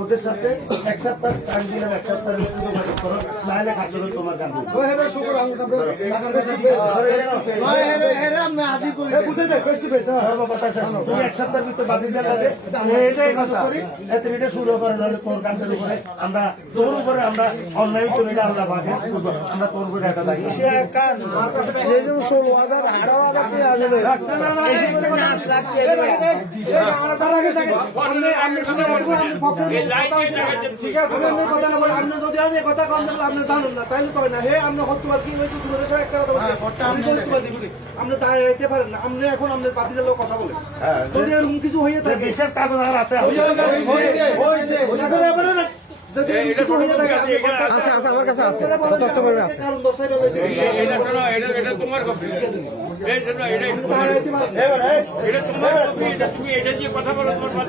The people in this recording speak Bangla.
ওদের সাথে এক সপ্তাহ টাইম দিলাম, এক সপ্তাহের মধ্যে যোগাযোগ করো, নাহলে কার্যকর তোমার কাজ হবে। সর্বকথা শেষ। তুমি এক সপ্তাহের ভিতরে বাতিল দেওয়ার কাজে এটাই কথা করি, এতে এটা শুরু করে, নাহলে তোর কাজের উপরে আমরা, তোর উপরে আমরা অন্যায় তুমি এটা আমরা ভাগে আমরা তোর উপরে একটা দায়ী। যদি আমি কথা কম আপনি জানেন না তাইলে তো না। হে আমরা হত্যা কি হয়েছে একটা আপনি দাঁড়িয়ে রাখতে পারেন না। আপনি এখন আপনার পাতিদের লোক কথা বলেন, যদি এরকম কিছু হয়ে থাকে দেশের কাগজ আর আছে আমার কাছে আছে এটা তোমার কপি, এটা তোমার কপি, তুমি এটা দিয়ে কথা বলো তোমার